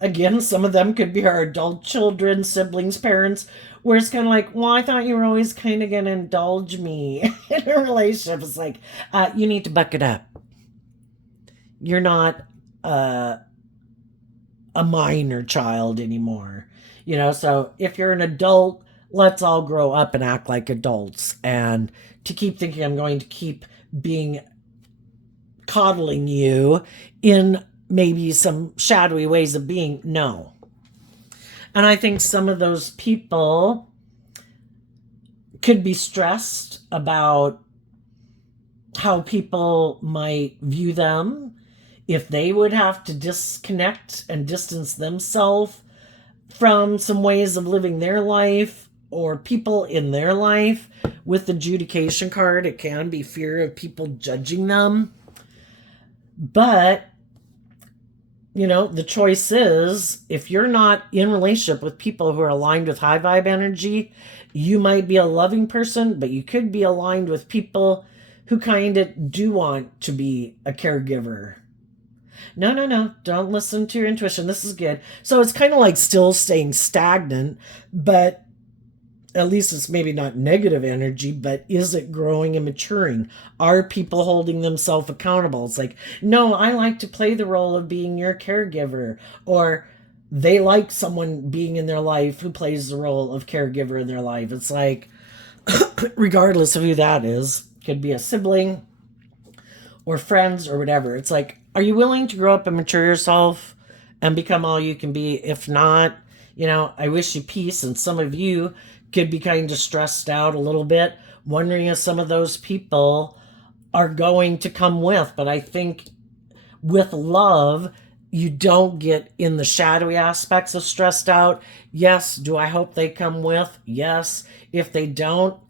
again, some of them could be our adult children, siblings, parents, where it's kind of like, well, I thought you were always kind of going to indulge me in a relationship. It's like, you need to buck it up. You're not a minor child anymore. So if you're an adult, let's all grow up and act like adults. And to keep thinking I'm going to keep coddling you in maybe some shadowy ways of being, no. And I think some of those people could be stressed about how people might view them, if they would have to disconnect and distance themselves from some ways of living their life or people in their life. With the adjudication card, it can be fear of people judging them. But the choice is, if you're not in relationship with people who are aligned with high vibe energy, you might be a loving person, but you could be aligned with people who kind of do want to be a caregiver. No. Don't listen to your intuition. This is good. So it's kind of like still staying stagnant, but at least it's maybe not negative energy, but is it growing and maturing? Are people holding themselves accountable? It's like, no, I like to play the role of being your caregiver. Or they like someone being in their life who plays the role of caregiver in their life. It's like, regardless of who that is, could be a sibling or friends or whatever. It's like, are you willing to grow up and mature yourself and become all you can be? If not, I wish you peace. And some of you could be kind of stressed out a little bit, wondering if some of those people are going to come with. But I think with love, you don't get in the shadowy aspects of stressed out. Yes, do I hope they come with? Yes. If they don't,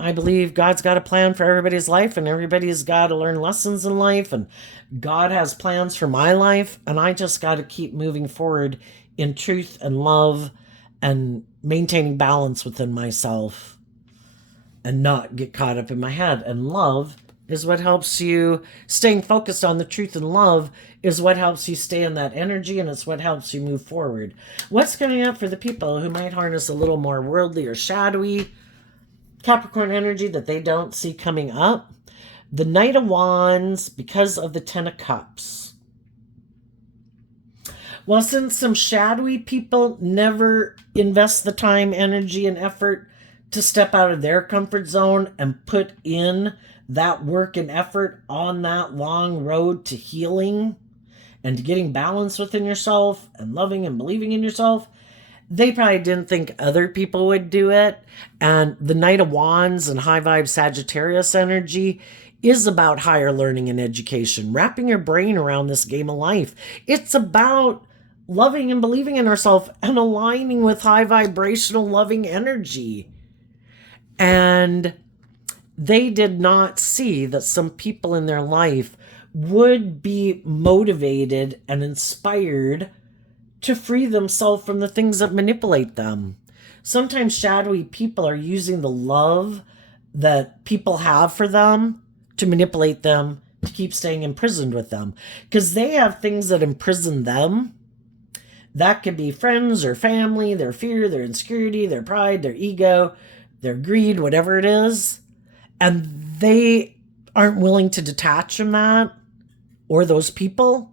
I believe God's got a plan for everybody's life, and everybody's got to learn lessons in life, and God has plans for my life, and I just got to keep moving forward in truth and love and maintaining balance within myself and not get caught up in my head. And love is what helps you. Staying focused on the truth and love is what helps you stay in that energy, and it's what helps you move forward. What's coming up for the people who might harness a little more worldly or shadowy Capricorn energy that they don't see coming up? The Knight of Wands, because of the Ten of Cups. Well, since some shadowy people never invest the time, energy, and effort to step out of their comfort zone and put in that work and effort on that long road to healing and to getting balance within yourself and loving and believing in yourself, they probably didn't think other people would do it. And the Knight of Wands and high vibe Sagittarius energy is about higher learning and education, wrapping your brain around this game of life. It's about loving and believing in ourselves and aligning with high vibrational loving energy. And they did not see that some people in their life would be motivated and inspired to free themselves from the things that manipulate them. Sometimes shadowy people are using the love that people have for them to manipulate them, to keep staying imprisoned with them. Because they have things that imprison them. That could be friends or family, their fear, their insecurity, their pride, their ego, their greed, whatever it is. And they aren't willing to detach from that or those people.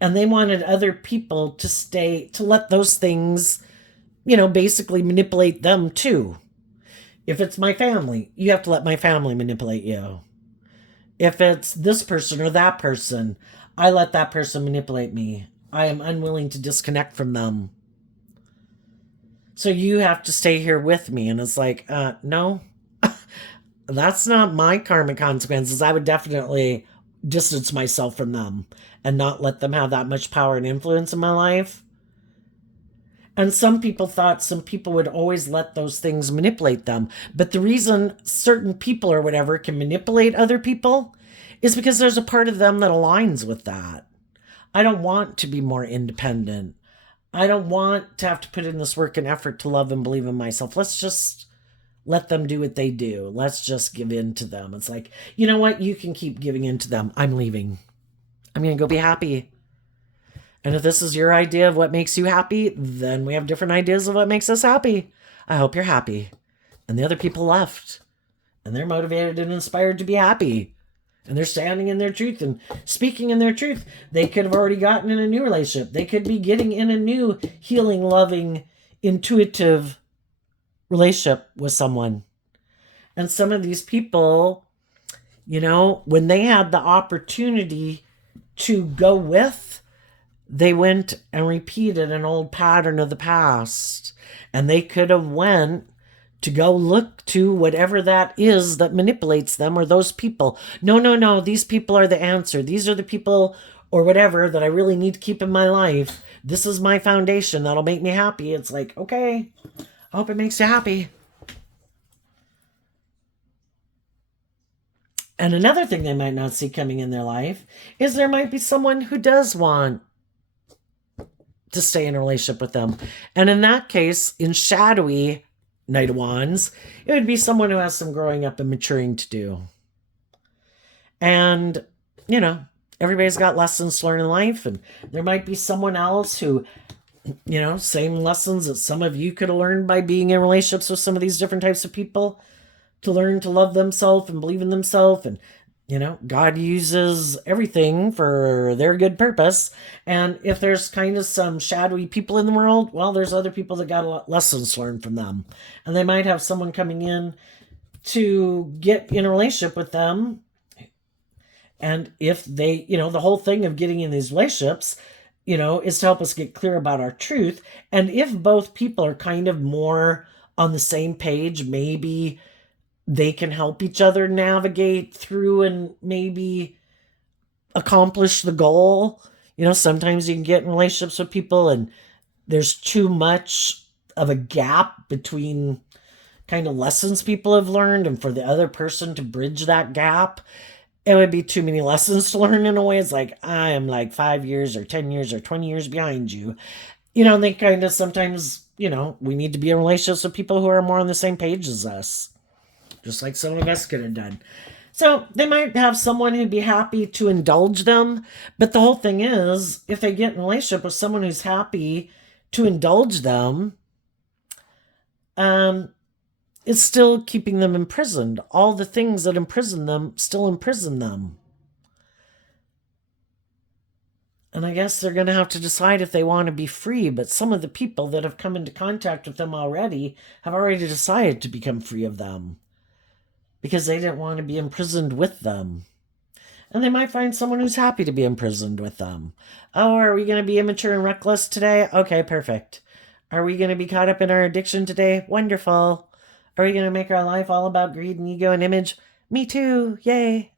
And they wanted other people to let those things, basically manipulate them too. If it's my family, you have to let my family manipulate you. If it's this person or that person, I let that person manipulate me. I am unwilling to disconnect from them. So you have to stay here with me. And it's like, no, that's not my karmic consequences. I would definitely distance myself from them and not let them have that much power and influence in my life. And some people thought some people would always let those things manipulate them. But the reason certain people or whatever can manipulate other people is because there's a part of them that aligns with that. I don't want to be more independent. I don't want to have to put in this work and effort to love and believe in myself. Let's just let them do what they do. Let's just give in to them. It's like, you know what? You can keep giving in to them. I'm leaving. I'm going to go be happy. And if this is your idea of what makes you happy, then we have different ideas of what makes us happy. I hope you're happy. And the other people left. And they're motivated and inspired to be happy. And they're standing in their truth and speaking in their truth. They could have already gotten in a new relationship. They could be getting in a new healing, loving, intuitive relationship with someone. And some of these people, when they had the opportunity to go with, they went and repeated an old pattern of the past. And they could have went to go look to whatever that is that manipulates them or those people. No, these people are the answer. These are the people or whatever that I really need to keep in my life. This is my foundation that'll make me happy. It's like, okay, I hope it makes you happy. And another thing they might not see coming in their life is there might be someone who does want to stay in a relationship with them. And in that case, in shadowy Knight of Wands, it would be someone who has some growing up and maturing to do. And, everybody's got lessons to learn in life. And there might be someone else who, same lessons that some of you could have learned by being in relationships with some of these different types of people, to learn to love themselves and believe in themselves. And God uses everything for their good purpose. And if there's kind of some shadowy people in the world, well, there's other people that got a lot lessons to learn from them. And they might have someone coming in to get in a relationship with them. And if they, the whole thing of getting in these relationships, is to help us get clear about our truth. And if both people are kind of more on the same page, maybe they can help each other navigate through and maybe accomplish the goal. Sometimes you can get in relationships with people and there's too much of a gap between kind of lessons people have learned and for the other person to bridge that gap. It would be too many lessons to learn in a way. It's like, I am like 5 years or 10 years or 20 years behind you. They kind of sometimes, we need to be in relationships with people who are more on the same page as us. Just like some of us could have done. So they might have someone who'd be happy to indulge them. But the whole thing is, if they get in a relationship with someone who's happy to indulge them, it's still keeping them imprisoned. All the things that imprison them still imprison them. And I guess they're going to have to decide if they want to be free. But some of the people that have come into contact with them already have already decided to become free of them, because they didn't want to be imprisoned with them. And they might find someone who's happy to be imprisoned with them. Oh, are we going to be immature and reckless today? Okay, perfect. Are we going to be caught up in our addiction today? Wonderful. Are we going to make our life all about greed and ego and image? Me too. Yay.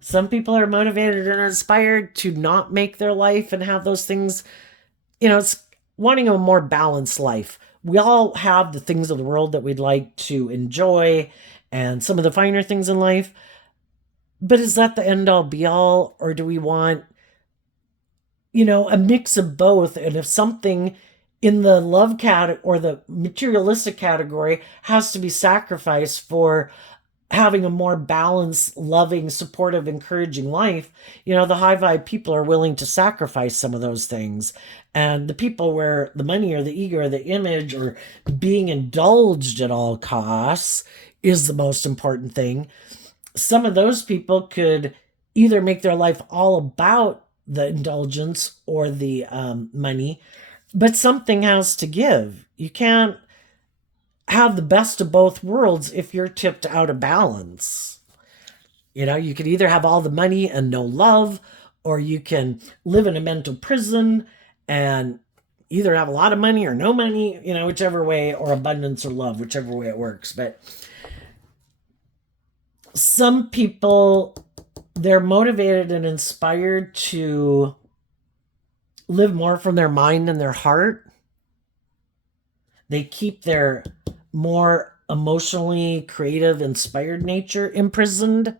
Some people are motivated and inspired to not make their life and have those things. It's wanting a more balanced life. We all have the things of the world that we'd like to enjoy and some of the finer things in life. But is that the end all be all? Or do we want, a mix of both? And if something in the love category or the materialistic category has to be sacrificed for having a more balanced, loving, supportive, encouraging life, the high vibe people are willing to sacrifice some of those things. And the people where the money or the ego or the image or being indulged at all costs is the most important thing. Some of those people could either make their life all about the indulgence or the money, but something has to give. You can't have the best of both worlds if you're tipped out of balance. You know, you could either have all the money and no love, or you can live in a mental prison and either have a lot of money or no money, you know, whichever way, or abundance or love, whichever way it works. But some people, they're motivated and inspired to live more from their mind and their heart. They keep their more emotionally creative, inspired nature imprisoned,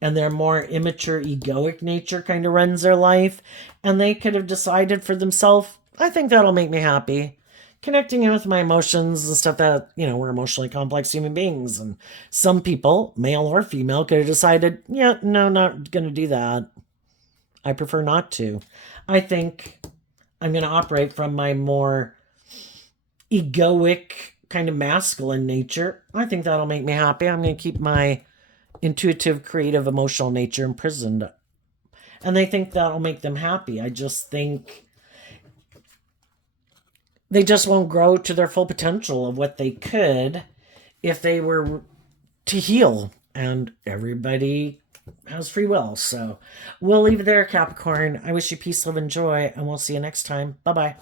and their more immature, egoic nature kind of runs their life. And they could have decided for themselves, I think that'll make me happy. Connecting in with my emotions and stuff that, you know, we're emotionally complex human beings. And some people, male or female, could have decided, yeah, no, not going to do that. I prefer not to. I think I'm going to operate from my more egoic, kind of masculine nature. I think that'll make me happy. I'm going to keep my intuitive, creative, emotional nature imprisoned. And they think that'll make them happy. I just think they just won't grow to their full potential of what they could if they were to heal. And everybody has free will. So we'll leave it there, Capricorn. I wish you peace, love, and joy, and we'll see you next time. Bye bye.